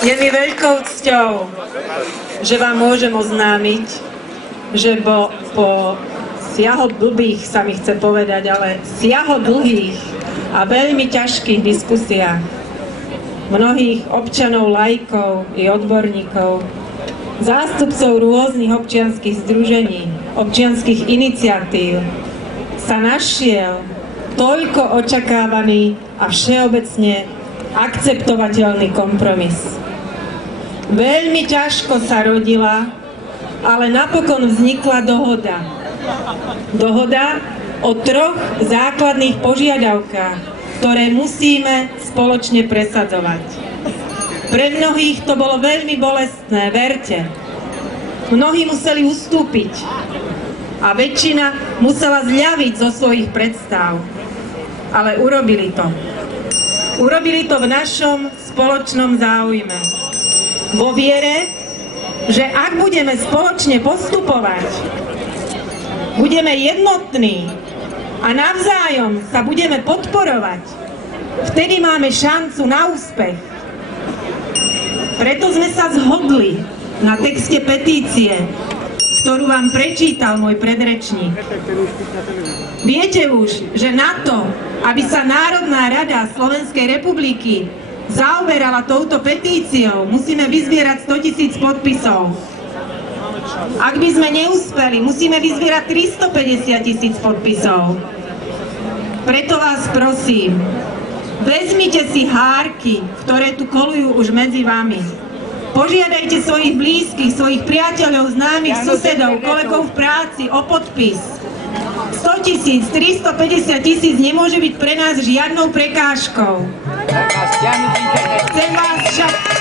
Je mi veľkou cťou, že vám môžem oznámiť, že po siahodlhých, sa mi chce povedať, ale siahodlhých a veľmi ťažkých diskusiách mnohých občanov, laikov i odborníkov, zástupcov rôznych občianskych združení, občianskych iniciatív, sa našiel toľko očakávaný a všeobecne akceptovateľný kompromis. Veľmi ťažko sa rodila, ale napokon vznikla dohoda. Dohoda o 3 základných požiadavkách, ktoré musíme spoločne presadzovať. Pre mnohých to bolo veľmi bolestné, verte. Mnohí museli ustúpiť a väčšina musela zľaviť zo svojich predstav. Ale urobili to. Urobili to v našom spoločnom záujme. Vo viere, že ak budeme spoločne postupovať, budeme jednotní a navzájom sa budeme podporovať, vtedy máme šancu na úspech. Preto sme sa zhodli na texte petície, ktorú vám prečítal môj predrečník. Viete už, že na to, aby sa Národná rada Slovenskej republiky zaoberala touto petíciou, musíme vyzbierať 100 000 podpisov. Ak by sme neúspeli, musíme vyzbierať 350 000 podpisov. Preto vás prosím, vezmite si hárky, ktoré tu kolujú už medzi vami. Požiadajte svojich blízkych, svojich priateľov, známych, susedov, kolegov v práci o podpis. 100 000, 350 000 nemôže byť pre nás žiadnou prekážkou. Chcem vás však